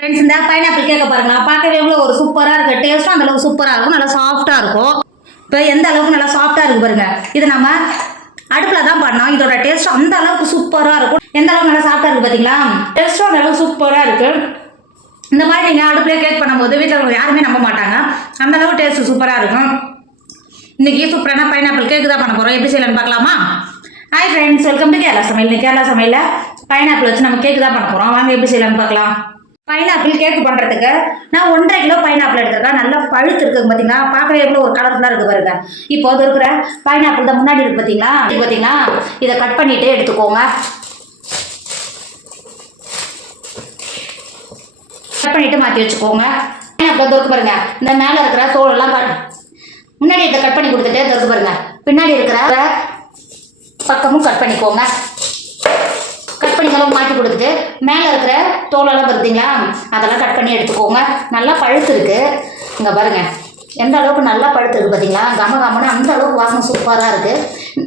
Friends இந்த pineapple கேட்க பாருங்க பார்க்கவே எவ்வளோ ஒரு சூப்பராக இருக்கு. டேஸ்ட்டும் அந்த அளவுக்கு சூப்பராக இருக்கும். நல்லா சாஃப்டாக இருக்கும். இப்போ எந்த அளவுக்கு நல்லா சாஃப்டாக இருக்கு பாருங்க. இது நம்ம அடுப்பில் தான் பண்ணோம். இதோட டேஸ்ட் அந்த அளவுக்கு சூப்பராக இருக்கும். எந்த அளவுக்கு நல்லா சாஃப்டாக இருக்கு பார்த்தீங்களா டேஸ்ட்டும் அந்த அளவுக்கு சூப்பராக இருக்கு. இந்த மாதிரி நீங்கள் அடுப்புலேயே கேக் பண்ணும்போது வீட்டில் யாருமே நம்ப மாட்டாங்க. அந்த அளவுக்கு டேஸ்ட் சூப்பராக இருக்கும். இன்னைக்கு சூப்பரான பைனாப்பிள் கேக்கு தான் பண்ண போகிறோம் எப்படி செய்யலாம்னு பார்க்கலாமா? Hi friends welcome to Kerala சமையல் இன்னைக்கு கேரளா சமையலில் பைனாப்பிள் வச்சு நம்ம கேக்கு தான் பண்ண போகிறோம் வாங்க எப்படி செய்யலாம்னு பார்க்கலாம். பைனாப்பிள் கேக்கு பண்ணுறதுக்கு நான் ஒன்றரை கிலோ பைனாப்பிள் எடுத்துருக்கேன் நல்லா பழுத்து இருக்குது பார்த்தீங்களா பார்க்கவே எவ்வளோ ஒரு கலர்ஃபுல்லாக இருக்குது பாருங்க. இப்போ அது இருக்கிற பைனாப்பிள் தான் முன்னாடி இருக்கு பார்த்தீங்களா இது பார்த்தீங்களா இதை கட் பண்ணிட்டு எடுத்துக்கோங்க. கட் பண்ணிட்டு மாற்றி வச்சுக்கோங்க. பைனாப்பிள் இருக்கு பாருங்க. இந்த மேலே இருக்கிற தோலெல்லாம் கட் முன்னாடி இதை கட் பண்ணி கொடுத்துட்டு இதை பாருங்க. பின்னாடி இருக்கிற பக்கமும் கட் பண்ணிக்கோங்க. பண்ணி இதெல்லாம் மாட்டி கொடுத்துட்டு மேலே இருக்கிற தோலெல்லாம் பார்த்தீங்களா அதெல்லாம் கட் பண்ணி எடுத்துக்கோங்க. நல்லா பழுத்து இருக்கு. இங்கே பாருங்க. எந்த அளவுக்கு நல்லா பழுத்து இருக்கு பார்த்தீங்களா கம கமன்னு அந்த அளவுக்கு வாசனை சூப்பராக இருக்குது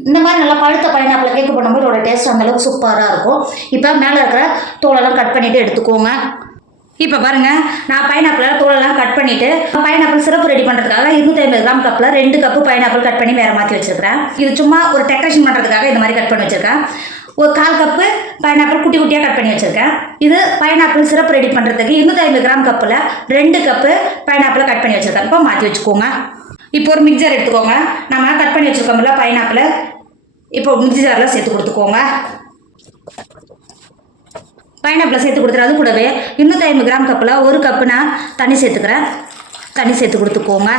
இந்த மாதிரி நல்லா பழுத்த பைனாப்பிள் கேக்கு பண்ணும்போது இதோட டேஸ்ட் அந்த அளவுக்கு சூப்பராக இருக்கும். இப்போ மேலே இருக்கிற தோலெல்லாம் கட் பண்ணிவிட்டு எடுத்துக்கோங்க. இப்போ பாருங்கள் நான் பைனாப்பிள் தோலெல்லாம் கட் பண்ணிவிட்டு பைனாப்பிள் சிறப்பு ரெடி பண்ணுறதுக்காக இருநூத்தி ஐம்பது கிராம் கப்பில் ரெண்டு கப்பு பைனாப்பிள் கட் பண்ணி வேறு மாற்றி வச்சுருக்கிறேன். இது சும்மா ஒரு டெக்கரேஷன் பண்ணுறதுக்காக இந்த மாதிரி கட் பண்ணி வச்சுருக்கேன். ஒரு கால் கப்பு பைனாப்பிள் குட்டி குட்டியாக கட் பண்ணி வச்சுருக்கேன். இது பைனாப்பிள் சிறப்பு ரெடி பண்ணுறதுக்கு இருநூத்தி ஐம்பது கிராம் கப்பில் ரெண்டு கப்பு பைனாப்பிளை கட் பண்ணி வச்சுருக்கேன். இப்போ மாற்றி வச்சுக்கோங்க. இப்போ ஒரு மிக்சர் எடுத்துக்கோங்க. நம்ம கட் பண்ணி வச்சுருக்கோம்ல பைனாப்பிளை இப்போ மிக்சரில் சேர்த்து கொடுத்துக்கோங்க. பைனாப்பிளை சேர்த்து கொடுத்துரு அது கூடவே இருநூத்தி ஐம்பது கிராம் கப்பில் ஒரு கப்பு நான் தண்ணி சேர்த்துக்கிறேன். தண்ணி சேர்த்து கொடுத்துக்கோங்க.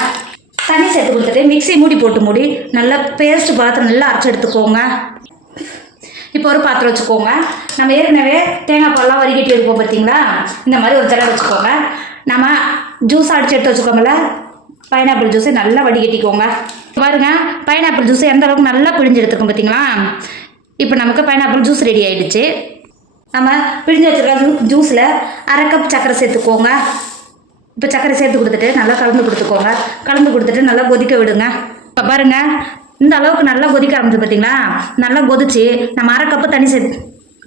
தண்ணி சேர்த்து கொடுத்துட்டு மிக்சி மூடி போட்டு மூடி நல்லா பேஸ்ட் பார்த்து நல்லா அரைச்சி எடுத்துக்கோங்க. இப்போ ஒரு பாத்திரம் வச்சுக்கோங்க. நம்ம ஏற்கனவே தேங்காய் பால்லாம் வடிகட்டி எடுப்போம் பார்த்தீங்களா இந்த மாதிரி ஒரு தடவை வச்சுக்கோங்க. நம்ம ஜூஸ் அடிச்சு எடுத்து வச்சுக்கோங்கள பைனாப்பிள் ஜூஸை நல்லா வடிகட்டிக்கோங்க. பாருங்க பைனாப்பிள் ஜூஸ் எந்த அளவுக்கு நல்லா பிழிஞ்சு எடுத்துக்கோம் பார்த்தீங்களா இப்போ நமக்கு பைனாப்பிள் ஜூஸ் ரெடி ஆயிடுச்சு. நம்ம பிழிஞ்சு வச்சுருக்க ஜூஸில் அரை கப் சர்க்கரை சேர்த்துக்கோங்க. இப்போ சர்க்கரை சேர்த்து கொடுத்துட்டு நல்லா கலந்து கொடுத்துக்கோங்க. கலந்து கொடுத்துட்டு நல்லா கொதிக்க விடுங்க. இப்போ பாருங்க இந்த அளவுக்கு நல்லா கொதிக்க ஆரம்பிச்சு பார்த்தீங்களா நல்லா கொதிச்சு நம்ம அரை கப்பு தண்ணி சேர்த்து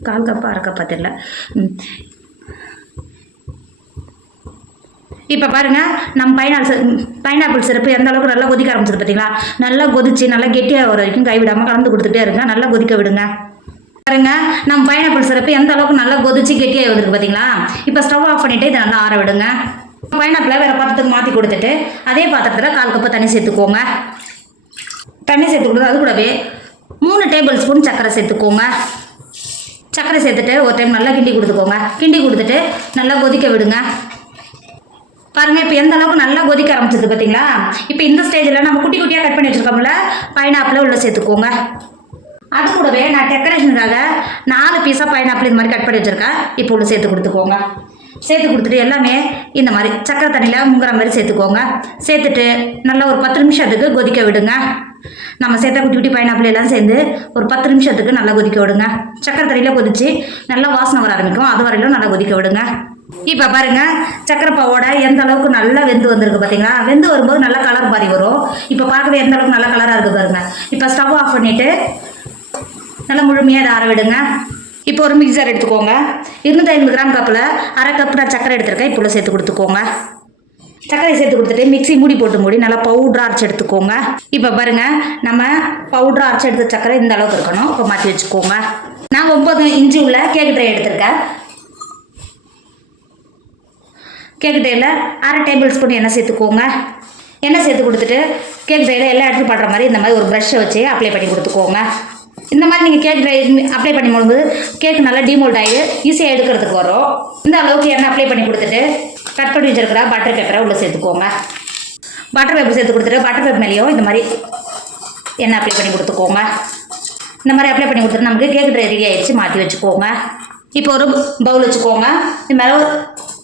கால் கப்பு அரை கப்பா தெரியல. ம். இப்போ பாருங்க நம்ம பைனாப்பிள் பைனாப்பிள் சிறப்பு எந்த அளவுக்கு நல்லா கொதிக்க ஆரம்பிச்சது பார்த்தீங்களா நல்லா கொதிச்சு நல்லா கெட்டியாக வர வரைக்கும் கைவிடாமல் கலந்து கொடுத்துட்டே இருங்க. நல்லா கொதிக்க விடுங்க. பாருங்க நம்ம பைனாப்பிள் சிறப்பு எந்த அளவுக்கு நல்லா கொதிச்சு கெட்டியாக வந்திருக்கு பார்த்தீங்களா இப்போ ஸ்டவ் ஆஃப் பண்ணிட்டு இதை நல்லா ஆற விடுங்க. பைனாப்பிளை வேறு பாத்திரத்துக்கு மாற்றி கொடுத்துட்டு அதே பாத்திரத்தில் கால் கப்பு தண்ணி சேர்த்துக்கோங்க. தண்ணி சேர்த்து அது கூடவே மூணு டேபிள் ஸ்பூன் சர்க்கரை சேர்த்துக்கோங்க. சர்க்கரை சேர்த்துட்டு ஒரு டைம் நல்லா கிண்டி கொடுத்துக்கோங்க. கிண்டி கொடுத்துட்டு நல்லா கொதிக்க விடுங்க. பாருங்கள் இப்போ எந்த அளவுக்கு நல்லா கொதிக்க ஆரம்பிச்சது பார்த்தீங்களா இப்போ இந்த ஸ்டேஜில் நம்ம குட்டி குட்டியாக கட் பண்ணி வச்சுருக்கோம்ல பைனாப்பில் உள்ள சேர்த்துக்கோங்க. அது கூடவே நான் டெக்கரேஷனுக்காக நாலு பீஸாக பைனாப்பிள் இந்த மாதிரி கட் பண்ணி வச்சுருக்கேன். இப்போ உள்ள சேர்த்து கொடுத்துக்கோங்க. சேர்த்து கொடுத்துட்டு எல்லாமே இந்த மாதிரி சக்கரை தண்ணியில் முங்குற மாதிரி சேர்த்துக்கோங்க. சேர்த்துட்டு நல்லா ஒரு பத்து நிமிஷத்துக்கு கொதிக்க விடுங்க. நம்ம சேர்த்த குட்டி குட்டி பைனாப்பிள் எல்லாம் சேர்ந்து ஒரு பத்து நிமிஷத்துக்கு நல்லா கொதிக்க விடுங்க. சக்கரை தண்ணியில் கொதிச்சு நல்லா வாசனை வர ஆரம்பிக்கும். அது வரையிலும் நல்லா கொதிக்க விடுங்க. இப்போ பாருங்க சக்கரை பாவோட எந்த அளவுக்கு நல்லா வெந்து வந்திருக்கு பார்த்தீங்களா வெந்து வரும்போது நல்லா கலர் மாதிரி வரும். இப்போ பார்க்கவே எந்த அளவுக்கு நல்லா கலராக இருக்குது பாருங்க. இப்போ ஸ்டவ் ஆஃப் பண்ணிவிட்டு நல்லா முழுமையாக இதை ஆரவிடுங்க இப்போ ஒரு மிக்சர் எடுத்துக்கோங்க. இருநூத்தி ஐம்பது கிராம் கப்பில் அரை கப் நான் சக்கரை எடுத்திருக்கேன். இப்போ சேர்த்து கொடுத்துக்கோங்க. தக்காளி சேர்த்து கொடுத்துட்டு மிக்ஸி மூடி போட்டு மூடி நல்லா பவுட்ரு அரைச்சி எடுத்துக்கோங்க. இப்போ பாருங்க நம்ம பவுட்ரு அரைச்சி எடுத்த சக்கரை இந்த அளவுக்கு இருக்கணும். இப்போ மாற்றி வச்சுக்கோங்க. நான் ஒம்பது இன்ச்சு உள்ள கேக் ட்ரை எடுத்திருக்கேன். கேக் ட்ரையில் அரை டேபிள் ஸ்பூன் எண்ணெய் சேர்த்துக்கோங்க. எண்ணெய் சேர்த்து கொடுத்துட்டு கேக் ட்ரையில் எல்லா இடத்துலையும் பண்ணுற மாதிரி இந்த மாதிரி ஒரு ப்ரஷ்ஷை வச்சு அப்ளை பண்ணி கொடுத்துக்கோங்க. இந்த மாதிரி நீங்கள் கேக் ட்ரை அப்ளை பண்ணி கேக் நல்லா டிமோல்ட் ஆகி ஈஸியாக எடுக்கிறதுக்கு வரும். இந்த அளவுக்கு எண்ணெய் அப்ளை பண்ணி கொடுத்துட்டு கட் பண்ணி வச்சுருக்கிற பட்டர் பேப்பரை உள்ளே சேர்த்துக்கோங்க. பட்டர் பேப்பர் சேர்த்து கொடுத்துட்டு பட்டர் பேப்பர் மேலேயும் இந்த மாதிரி எண்ணெய் அப்ளை பண்ணி கொடுத்துக்கோங்க. இந்த மாதிரி அப்ளை பண்ணி கொடுத்துட்டு நமக்கு கேக் ட்ரை ரெடி ஆகிடுச்சு மாற்றி வச்சுக்கோங்க. இப்போ ஒரு பவுல் வச்சுக்கோங்க. இது மேலே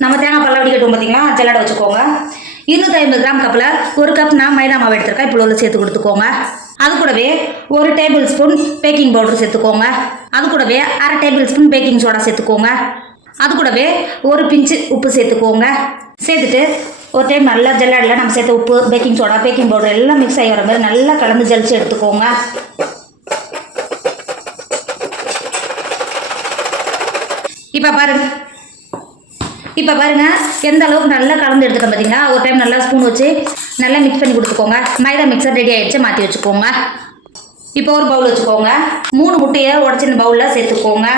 நம்ம தேங்காய் பல்ல வடிக்கட்டும் பார்த்தீங்களா ஜல்லடை வச்சுக்கோங்க. இருநூத்தி ஐம்பது கிராம் கப்பில் ஒரு கப் நான் மைதா மாவு எடுத்திருக்கேன். இப்போ உள்ள சேர்த்து கொடுத்துக்கோங்க. அது கூடவே ஒரு டேபிள் ஸ்பூன் பேக்கிங் பவுடர் சேர்த்துக்கோங்க. அது கூடவே அரை டேபிள் ஸ்பூன் பேக்கிங் சோடா சேர்த்துக்கோங்க. அது கூடவே ஒரு பிஞ்சு உப்பு சேர்த்துக்கோங்க. சேர்த்துட்டு ஒரு டைம் நல்லா ஜெல்லாடில் நம்ம சேர்த்த உப்பு பேக்கிங் சோடா பேக்கிங் பவுடர் எல்லாம் மிக்ஸ் ஆகி வர மாதிரி நல்லா கலந்து ஜலிச்சு எடுத்துக்கோங்க. இப்போ பாருங்க இப்போ பாருங்க எந்த அளவுக்கு நல்லா கலந்து எடுத்துட்டோம் பார்த்தீங்களா ஒரு டைம் நல்லா ஸ்பூன் வச்சு நல்லா மிக்ஸ் பண்ணி கொடுத்துக்கோங்க. மைதா மிக்சர் ரெடி ஆகிடுச்சு மாற்றி வச்சுக்கோங்க. இப்போ ஒரு பவுல் வச்சுக்கோங்க. மூணு முட்டையை உடச்சி இந்த பவுலில் சேர்த்துக்கோங்க.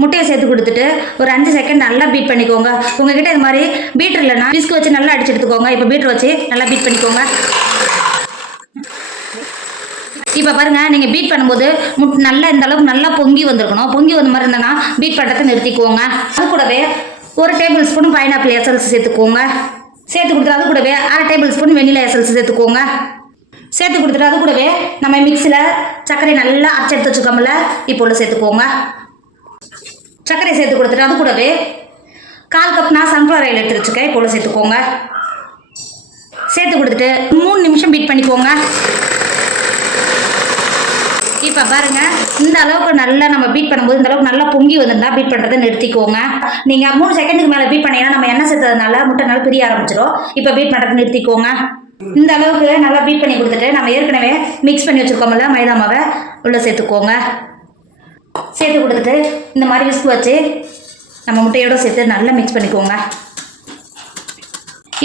முட்டையை சேர்த்து கொடுத்துட்டு ஒரு அஞ்சு செகண்ட் நல்லா பீட் பண்ணிக்கோங்க. உங்ககிட்ட இது மாதிரி பீட்டர் இல்லைன்னா விஸ்க் வச்சு நல்லா அடிச்சு எடுத்துக்கோங்க. இப்போ பீட்டர் வச்சு நல்லா பீட் பண்ணிக்கோங்க. இப்போ பாருங்க நீங்கள் பீட் பண்ணும்போது முட் நல்லா இந்த அளவுக்கு நல்லா பொங்கி வந்திருக்கணும். பொங்கி வந்த மாதிரி இருந்தேன்னா பீட் பண்ணுறதை நிறுத்திக்கோங்க. அது கூடவே ஒரு டேபிள் ஸ்பூன் பைனாப்பிள் எசல்ஸ் சேர்த்துக்கோங்க. சேர்த்து கொடுத்துட்டு அது கூடவே அரை டேபிள் ஸ்பூன் வெண்ணிலா எசல்ஸ் சேர்த்துக்கோங்க. சேர்த்து கொடுத்துட்டு அது கூடவே நம்ம மிக்ஸியில் சர்க்கரை நல்லா அரைச்சி வச்சுக்கோமில்ல இப்போ உள்ள சேர்த்துக்கோங்க. சர்க்கரை சேர்த்து கொடுத்துட்டு அது கூடவே கால் கப் நான் சன்ஃப்ளவர் ஆயில் எடுத்து வச்சுக்கேன் இப்போ உள்ள சேர்த்துக்கோங்க. சேர்த்து கொடுத்துட்டு மூணு நிமிஷம் பீட் பண்ணிக்கோங்க. இப்போ பாருங்கள் இந்த அளவுக்கு நல்லா நம்ம பீட் பண்ணும்போது இந்த அளவுக்கு நல்லா பொங்கி வந்திருந்தா பீட் பண்ணுறதை நிறுத்திக்கோங்க. நீங்கள் மூணு செகண்டுக்கு மேலே பீட் பண்ணீங்கன்னா நம்ம எண்ணெய் சேர்த்ததுனால முட்டை நல்லா பிரிய ஆரம்பிச்சிடும் இப்போ பீட் பண்ணுறதை நிறுத்திக்கோங்க. இந்த அளவுக்கு நல்லா பீட் பண்ணி கொடுத்துட்டு நம்ம ஏற்கனவே மிக்ஸ் பண்ணி வச்சுருக்கோம்ல மைதா மாவை உள்ளே சேர்த்துக்கோங்க. சேர்த்து கொடுத்துட்டு இந்த மாதிரி விஸ்க் வச்சு நம்ம முட்டையோடு சேர்த்து நல்லா மிக்ஸ் பண்ணிக்கோங்க.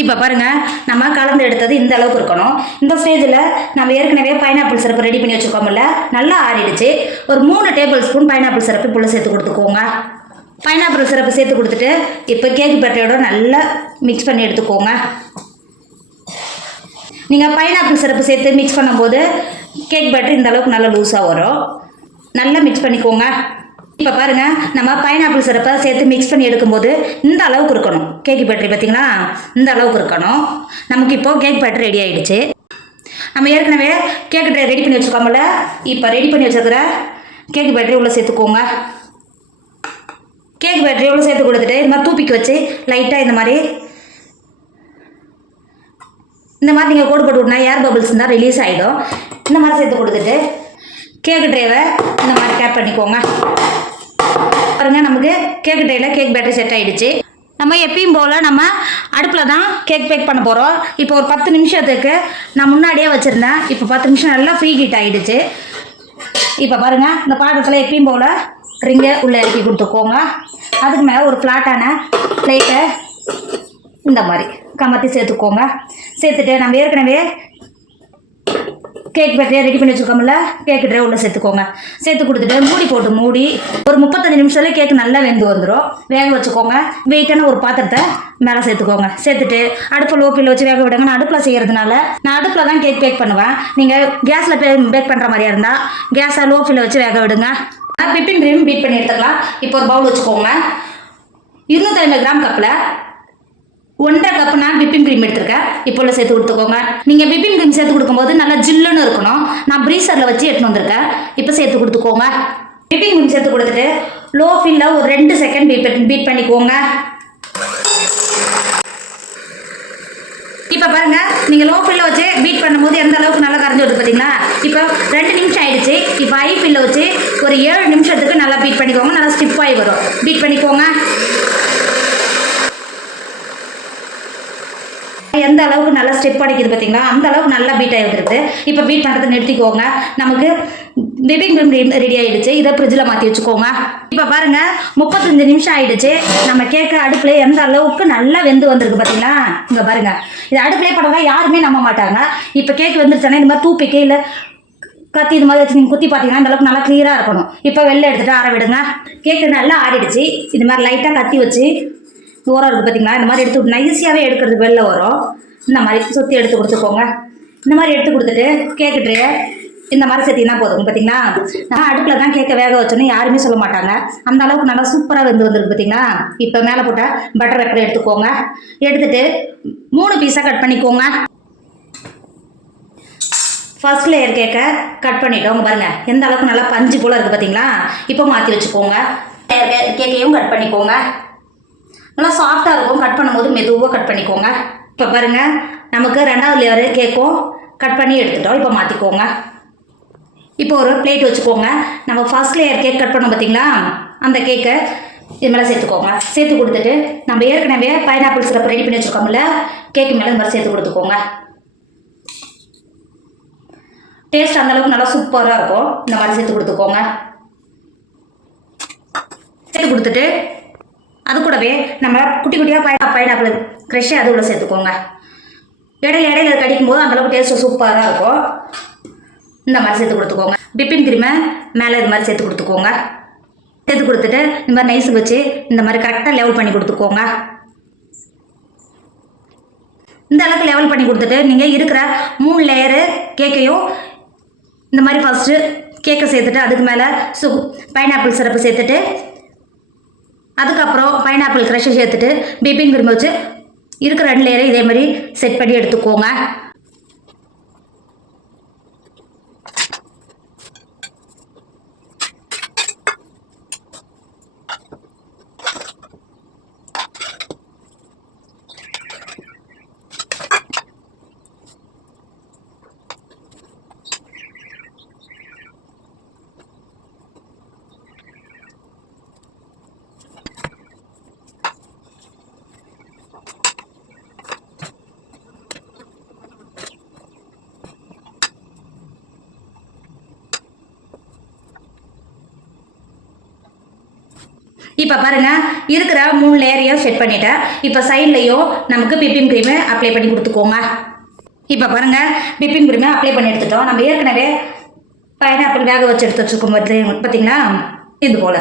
இப்போ பாருங்க நம்ம கலந்து எடுத்தது இந்த அளவுக்கு இருக்கணும். இந்த ஸ்டேஜில் நம்ம ஏற்கனவே பைனாப்பிள் சிறப்பு ரெடி பண்ணி வச்சுருக்கோம்ல நல்லா ஆறிடுச்சு. ஒரு மூணு டேபிள் ஸ்பூன் பைனாப்பிள் சிறப்பு புள்ள சேர்த்து கொடுத்துக்கோங்க. பைனாப்பிள் சிறப்பு சேர்த்து கொடுத்துட்டு இப்போ கேக் பேட்டரியோட நல்லா மிக்ஸ் பண்ணி எடுத்துக்கோங்க. நீங்கள் பைனாப்பிள் சிறப்பு சேர்த்து மிக்ஸ் பண்ணும்போது கேக் பட்டர் இந்த அளவுக்கு நல்லா லூஸாக வரும். நல்லா மிக்ஸ் பண்ணிக்கோங்க. இப்போ பாருங்க நம்ம பைனாப்பிள் சிறப்பை சேர்த்து மிக்ஸ் பண்ணி எடுக்கும்போது இந்த அளவுக்கு இருக்கணும். கேக் பேட்டரி பார்த்தீங்களா? இந்த அளவுக்கு இருக்கணும். நமக்கு இப்போ கேக் பேட்டரி ரெடி ஆயிடுச்சு. நம்ம ஏற்கனவே கேக் ரெடி பண்ணி வச்சுருக்கோம்ல இப்போ ரெடி பண்ணி வச்சுருக்கிற கேக் பேட்டரி உள்ளே சேர்த்துக்கோங்க. கேக் பேட்டரி எவ்வளோ சேர்த்து கொடுத்துட்டு இந்த மாதிரி தூப்பிக்கு வச்சு லைட்டாக இந்த மாதிரி இந்த மாதிரி நீங்கள் கோடு போட்டு விட்னா ஏர் பபிள்ஸ் இருந்தால் ரிலீஸ் ஆகிடும் இந்த மாதிரி சேர்த்து கொடுத்துட்டு கேக்கு ட்ரேவை இந்த மாதிரி கேப் பண்ணிக்கோங்க. பாருங்க நமக்கு கேக்கு ட்ரேயில் கேக் பேட்டரி செட் ஆகிடுச்சு நம்ம எப்பயும் போல் நம்ம அடுப்பில் தான் கேக் பேக் பண்ண போகிறோம் இப்போ ஒரு பத்து நிமிஷத்துக்கு நான் முன்னாடியே வச்சுருந்தேன். இப்போ பத்து நிமிஷம் நல்லா ஃப்ரீ ஹீட் ஆகிடுச்சு இப்போ பாருங்கள் இந்த பாத்திரத்தில் எப்பயும் போல் ரிங்கை உள்ளே இறக்கி கொடுத்துக்கோங்க. அதுக்கு மேலே ஒரு ஃப்ளாட்டான பிளேட்டை இந்த மாதிரி கமத்தி சேர்த்துக்கோங்க. சேர்த்துட்டு நம்ம ஏற்கனவே கேக் பேட்டரியாக ரெடி பண்ணி வச்சுருக்கோம்ல? கேக் ட்ரை உள்ள சேர்த்துக்கோங்க. சேர்த்து கொடுத்துட்டு மூடி போட்டு மூடி ஒரு முப்பத்தஞ்சு நிமிஷத்துல கேக் நல்லா வெந்து வந்துடும் வேக வச்சுக்கோங்க. வெயிட்டான ஒரு பாத்திரத்தை மேலே சேர்த்துக்கோங்க. சேர்த்துட்டு அடுப்பில் லோக்கில் வச்சு வேக விடுங்க. நான் அடுப்பில் செய்கிறதுனால நான் அடுப்பில் தான் கேக் பேக் பண்ணுவேன். நீங்கள் கேஸில் பேக் பண்ணுற மாதிரியா இருந்தால் கேஸை லோ ஃபில்ல வச்சு வேக விடுங்க. பிப்பின் கிரீம் பீட் பண்ணி எடுத்துக்கலாம். இப்போ ஒரு பவுல் வச்சுக்கோங்க. இருநூத்தி ஐம்பது கிராம் கப்பில் ஒன்றரை கப் நான் பிப்பிங் கிரீம் எடுத்திருக்கேன். இப்போ உள்ள சேர்த்து கொடுத்துக்கோங்க. நீங்கள் பிப்பிங் கிரீம் சேர்த்து கொடுக்கும்போது நல்லா ஜில்லுன்னு இருக்கணும். நான் ப்ரீசரில் வச்சு எடுத்துன்னு வந்திருக்கேன். இப்போ சேர்த்து கொடுத்துக்கோங்க. பிப்பிங் க்ரீம் சேர்த்து கொடுத்துட்டு லோ ஃபில்ல ஒரு ரெண்டு செகண்ட் பீட் பீட் பண்ணிக்கோங்க. இப்போ பாருங்க நீங்கள் லோ ஃபில்ல வச்சு பீட் பண்ணும்போது எந்த அளவுக்கு நல்லா கரைஞ்சி வருது பார்த்தீங்களா இப்போ ரெண்டு நிமிஷம் ஆயிடுச்சு. இப்போ ஐ ஃபில்ல வச்சு ஒரு ஏழு நிமிஷத்துக்கு நல்லா பீட் பண்ணிக்கோங்க. நல்லா ஸ்டிப் ஆகி வரும். பீட் பண்ணிக்கோங்க. எந்த அளவுக்கு நல்லா ஸ்டெப் அடிக்குது பார்த்தீங்களா அந்த அளவுக்கு நல்லா பீட் ஆகி இப்போ பீட் பண்ணுறதை நிறுத்திக்கோங்க. நமக்கு விபிங் ரெடி ரெடி ஆகிடுச்சு இதை ஃப்ரிட்ஜில் மாற்றி வச்சுக்கோங்க. இப்போ பாருங்கள் முப்பத்தஞ்சு நிமிஷம் ஆகிடுச்சு நம்ம கேட்க அடுப்பில் எந்த அளவுக்கு நல்லா வெந்து வந்திருக்கு பார்த்தீங்களா இங்கே பாருங்கள் இது அடுப்பிலே பண்ணுறதா யாருமே நம்ப மாட்டாங்க. இப்போ கேக் வந்துருச்சானே இந்த மாதிரி தூப்பிக்கு இல்லை கத்தி இது மாதிரி வச்சு நீங்கள் குத்தி பார்த்தீங்கன்னா அந்த அளவுக்கு நல்லா க்ளியராக இருக்கணும். இப்போ வெளில எடுத்துகிட்டு ஆற விடுங்க. கேக்கு நல்லா ஆறிடுச்சு. இது மாதிரி லைட்டாக கத்தி வச்சு ஓரம் இருக்குது பார்த்தீங்களா இந்த மாதிரி எடுத்து நைஸியாகவே எடுக்கிறது வெளில வரும். இந்த மாதிரி சுற்றி எடுத்து கொடுத்துக்கோங்க. இந்த மாதிரி எடுத்து கொடுத்துட்டு கேக்குட்டு இந்த மாதிரி சேர்த்திங்கன்னா போதும் பார்த்தீங்களா நான் அடுப்பில் தான் கேட்க வேக வச்சோன்னு யாருமே சொல்ல மாட்டாங்க. அந்த அளவுக்கு நல்லா சூப்பராக வெந்து வந்திருக்கு பார்த்தீங்களா இப்போ மேலே போட்ட பட்டர் பேப்பர் எடுத்துக்கோங்க. எடுத்துட்டு மூணு பீஸாக கட் பண்ணிக்கோங்க. ஃபர்ஸ்ட் லேயர் கேக்கை கட் பண்ணிட்டோம் பாருங்க. எந்த அளவுக்கு நல்லா பஞ்சு போல் இருக்குது பார்த்தீங்களா இப்போ மாற்றி வச்சுக்கோங்க. கேக்கையும் கட் பண்ணிக்கோங்க. நல்லா சாஃப்டாக இருக்கும். கட் பண்ணும்போது மெதுவாக கட் பண்ணிக்கோங்க. இப்போ பாருங்கள் நமக்கு ரெண்டாவது லேயர் கேக்கும். கட் பண்ணி எடுத்துட்டோம். இப்போ மாற்றிக்கோங்க இப்போ ஒரு பிளேட் வச்சுக்கோங்க. நம்ம ஃபர்ஸ்ட் லேயர் கேக் கட் பண்ணோம் பார்த்தீங்களா அந்த கேக்கை இது மேலே சேர்த்துக்கோங்க. சேர்த்து கொடுத்துட்டு நம்ம ஏற்கனவே பைனாப்பிள் சிரப் ரெடி பண்ணி வச்சுருக்கோம்ல கேக்கு மேலே இந்த மாதிரி சேர்த்து கொடுத்துக்கோங்க. டேஸ்ட் அந்த அளவுக்கு நல்லா சூப்பராக இருக்கும். இந்த மாதிரி சேர்த்து கொடுத்துக்கோங்க. சேர்த்து கொடுத்துட்டு அது கூடவே நம்ம குட்டி குட்டியாக பை பைனாப்பிள் க்ரெஷ்ஷை அது உள்ள சேர்த்துக்கோங்க. இடையில இடையில கடிக்கும் போது அந்தளவுக்கு டேஸ்ட்டு சூப்பராக இருக்கும். இந்த மாதிரி சேர்த்து கொடுத்துக்கோங்க. பிப்பின் கிரீமை மேலே இது மாதிரி சேர்த்து கொடுத்துக்கோங்க. சேர்த்து கொடுத்துட்டு இந்த மாதிரி நைஸ் வச்சு இந்த மாதிரி கரெக்டாக லெவல் பண்ணி கொடுத்துக்கோங்க. இந்த அளவுக்கு லெவல் பண்ணி கொடுத்துட்டு நீங்கள் இருக்கிற மூணு லேயரு கேக்கையும் இந்த மாதிரி ஃபஸ்ட்டு கேக்கை சேர்த்துட்டு அதுக்கு மேலே சு பைனாப்பிள் சிறப்பு சேர்த்துட்டு அதுக்கப்புறம் பைனாப்பிள் க்ரஷை சேர்த்துட்டு பிபின் திரும்ப வச்சு இருக்கிற ரெண்டு லேயரை இதே மாதிரி செட் பண்ணி எடுத்துக்கோங்க. இப்போ பாருங்க இருக்கிற மூணு லேயரையும் செட் பண்ணிட்டேன். இப்போ சைட்லையும் நமக்கு பிப்பிங் க்ரீமு அப்ளை பண்ணி கொடுத்துக்கோங்க. இப்போ பாருங்க பிப்பிங் க்ரீமு அப்ளை பண்ணி எடுத்துட்டோம். நம்ம ஏற்கனவே பைனாப்பிள் வேக வச்சு எடுத்து வச்சுருக்கோம் பார்த்தி- பார்த்தீங்களா இது போல்.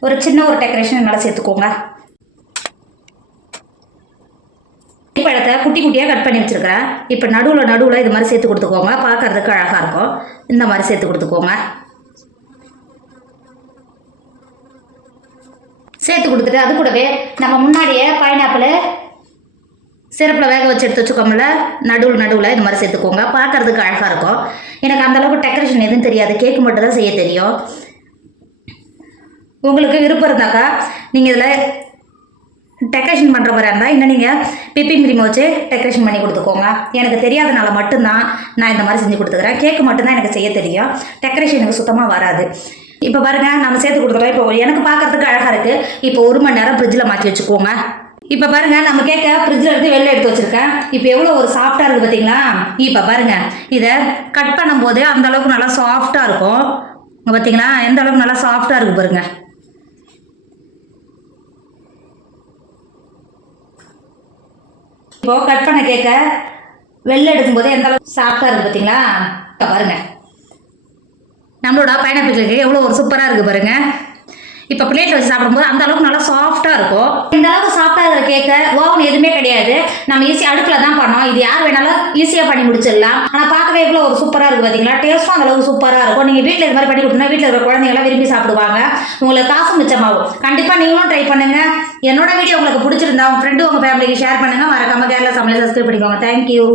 ஒரு சின்ன ஒரு டெக்கரேஷன் நல்லா சேர்த்துக்கோங்க. பழத்தை குட்டி குட்டியாக கட் பண்ணி வச்சுருக்கிறேன். இப்போ நடுவில் நடுவில் இது மாதிரி சேர்த்து கொடுத்துக்கோங்க. பார்க்கறதுக்கு அழகாக இருக்கும். இந்த மாதிரி சேர்த்து கொடுத்துக்கோங்க. சேர்த்து கொடுத்துட்டு அது கூடவே நம்ம முன்னாடியே பைனாப்பிள் சிறப்பில் வேக வச்சு எடுத்து வச்சுக்கோம்ல. நடுவில் நடுவில் இது மாதிரி சேர்த்துக்கோங்க. பார்க்கறதுக்கு அழகாக இருக்கும். எனக்கு அந்தளவுக்கு டெக்கரேஷன் எதுவும் தெரியாது. கேக்கு மட்டும் தான் செய்ய தெரியும். உங்களுக்கு விருப்பம் இருந்தாக்கா நீங்கள் இதில் டெக்கரேஷன் பண்ணுற மாதிரி இருந்தால் இன்னும் நீங்கள் பிப்பிங் க்ரீம் வச்சு டெக்கரேஷன் பண்ணி கொடுத்துக்கோங்க. எனக்கு தெரியாதனால மட்டும்தான் நான் இந்த மாதிரி செஞ்சு கொடுத்துக்கிறேன். கேக்கு மட்டும்தான் எனக்கு செய்ய தெரியும். டெக்கரேஷன் எனக்கு சுத்தமாக வராது. இப்போ பாருங்க நம்ம சேர்த்து கொடுத்துறோம் இப்போ எனக்கு பார்க்கறதுக்கு அழகாக இருக்குது இப்போ ஒரு மணி நேரம் ஃப்ரிட்ஜில் மாற்றி வச்சுக்கோங்க. இப்போ பாருங்க நம்ம கேட்க ஃப்ரிட்ஜில் எடுத்து வெளில எடுத்து வச்சிருக்கேன். இப்போ எவ்வளோ ஒரு சாஃப்டாக இருக்குது பார்த்தீங்களா இப்போ பாருங்க இதை கட் பண்ணும்போது அந்த அளவுக்கு நல்லா சாஃப்டாக இருக்கும். இங்க பார்த்தீங்களா எந்த அளவுக்கு நல்லா சாஃப்டாக இருக்கு பாருங்க. இப்போ கட் பண்ண கேட்க வெளில எடுக்கும்போது எந்த அளவுக்கு சாஃப்டாக இருக்குது பார்த்தீங்களா இப்போ பாருங்க. நம்மளோட பைனாப்பிள் கேக் எவ்வளோ ஒரு சூப்பராக இருக்குது பாருங்க. இப்போ பிளேட்டில் வச்சு சாப்பிடும்போது அந்த அளவுக்கு நல்லா சாஃப்டாக இருக்கும். இந்த அளவுக்கு சாஃப்டாக இருக்கிற கேக்கை ஓவன் எதுவுமே கிடையாது. நம்ம ஈஸியாக அடுப்பில் தான் பண்ணோம். இது யார் வேணாலும் ஈஸியாக பண்ணி முடிச்சிடலாம். ஆனால் பார்க்கவே எவ்வளோ ஒரு சூப்பராக இருக்குது பார்த்தீங்களா டேஸ்ட்டும் அந்த அளவுக்கு சூப்பராக இருக்கும். நீங்கள் வீட்டில் இது மாதிரி பண்ணி கொடுத்தா வீட்டில் இருக்கிற குழந்தைங்களாம் விரும்பி சாப்பிடுவாங்க. உங்களுக்கு காசு மிச்சமாகும். கண்டிப்பாக நீங்களும் ட்ரை பண்ணுங்க. என்னோட வீடியோ உங்களுக்கு பிடிச்சிருந்தா உங்கள் ஃப்ரெண்டு உங்கள் ஃபேமிலிக்கு ஷேர் பண்ணுங்கள் மறக்காமல் கேரளா சமையல் சப்ஸ்கிரைப் பண்ணிக்கோங்க. தேங்க்யூ